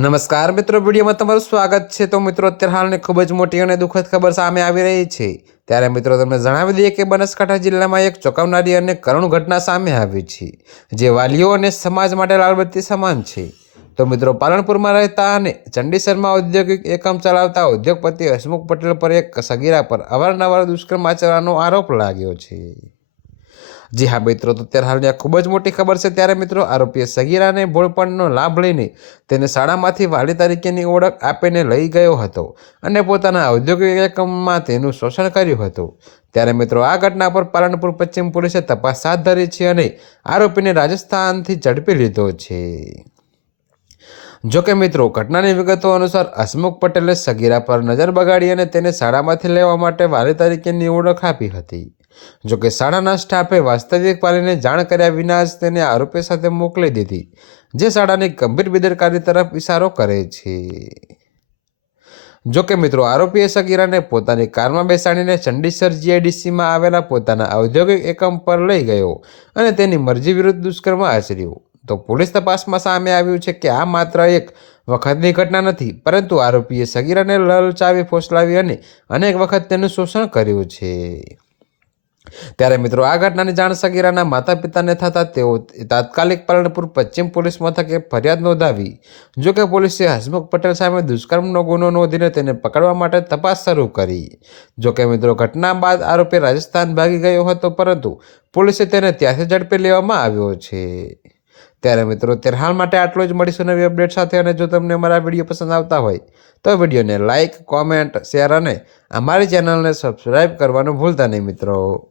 નમસ્કાર મિત્રો, વિડીયોમાં તમારું સ્વાગત છે। તો મિત્રો, અત્યારે હાલની ખૂબ જ મોટી અને દુઃખદ ખબર સામે આવી રહી છે। ત્યારે મિત્રો તમને જણાવી દઈએ કે બનાસકાંઠા જિલ્લામાં એક ચોંકાવનારી અને કરુણ ઘટના સામે આવી છે, જે વાલીઓ અને સમાજ માટે લાલબત્તી સમાન છે। તો મિત્રો, પાલનપુરમાં રહેતા અને ચંડીસરમાં ઔદ્યોગિક એકમ ચલાવતા ઉદ્યોગપતિ હસમુખ પટેલ પર એક સગીરા પર અવારનવાર દુષ્કર્મ આચરવાનો આરોપ લાગ્યો છે। જી હા મિત્રો, તો અત્યારે હાલની આ ખૂબ જ મોટી ખબર છે। ત્યારે મિત્રો, આરોપીએ સગીરાને ભોળપણનો લાભ લઈને તેને શાળામાંથી વાલી તરીકેની ઓળખ આપીને લઈ ગયો હતો અને પોતાના ઔદ્યોગિક એકમમાં તેનું શોષણ કર્યું હતું। ત્યારે મિત્રો, આ ઘટના પર પાલનપુર પશ્ચિમ પોલીસે તપાસ હાથ ધરી છે અને આરોપીને રાજસ્થાનથી ઝડપી લીધો છે। જોકે મિત્રો, ઘટનાની વિગતો અનુસાર હસમુખ પટેલે સગીરા પર નજર બગાડી અને તેને શાળામાંથી લેવા માટે વાલી તરીકેની ઓળખ આપી હતી। જોકે શાળાના સ્ટાફે વાસ્તવિક વાલીને જાણ કર્યા વિના જ તેને આરોપી સાથે મોકલી દીધી, જે શાળાની ગંભીર બેદરકારી તરફ ઇશારો કરે છે। જોકે મિત્રો, આરોપીએ સગીરાને પોતાની કારમાં બેસાડીને ચંડીસર જીઆઈડીસીમાં આવેલા પોતાના ઔદ્યોગિક એકમ પર લઈ ગયો અને તેની મરજી વિરુદ્ધ દુષ્કર્મ આચર્યું। તો પોલીસ તપાસમાં સામે આવ્યું છે કે આ માત્ર એક વખતની ઘટના નથી, પરંતુ આરોપીએ સગીરાને લલચાવી, ફોસલાવી અને અનેક વખત તેનું શોષણ કર્યું છે। ત્યારે મિત્રો, આ ઘટનાની જાણ સગીરાના માતા પિતાને થતાં તેઓ તાત્કાલિક પાલનપુર પશ્ચિમ પોલીસ મથકે ફરિયાદ નોંધાવી। જોકે પોલીસે હસમુખ પટેલ સામે દુષ્કર્મનો ગુનો નોંધીને તેને પકડવા માટે તપાસ શરૂ કરી। જોકે મિત્રો, ઘટના બાદ આરોપી રાજસ્થાન ભાગી ગયો હતો, પરંતુ પોલીસે તેને ત્યાંથી ઝડપી લેવામાં આવ્યો છે। ત્યારે મિત્રો, અત્યારે હાલ માટે આટલું જ। મળીશું નવી અપડેટ સાથે। અને જો તમને અમારા વિડીયો પસંદ આવતા હોય તો વિડીયોને લાઇક, કોમેન્ટ, શેર અને અમારી ચેનલને સબસ્ક્રાઈબ કરવાનું ભૂલતા નહીં મિત્રો।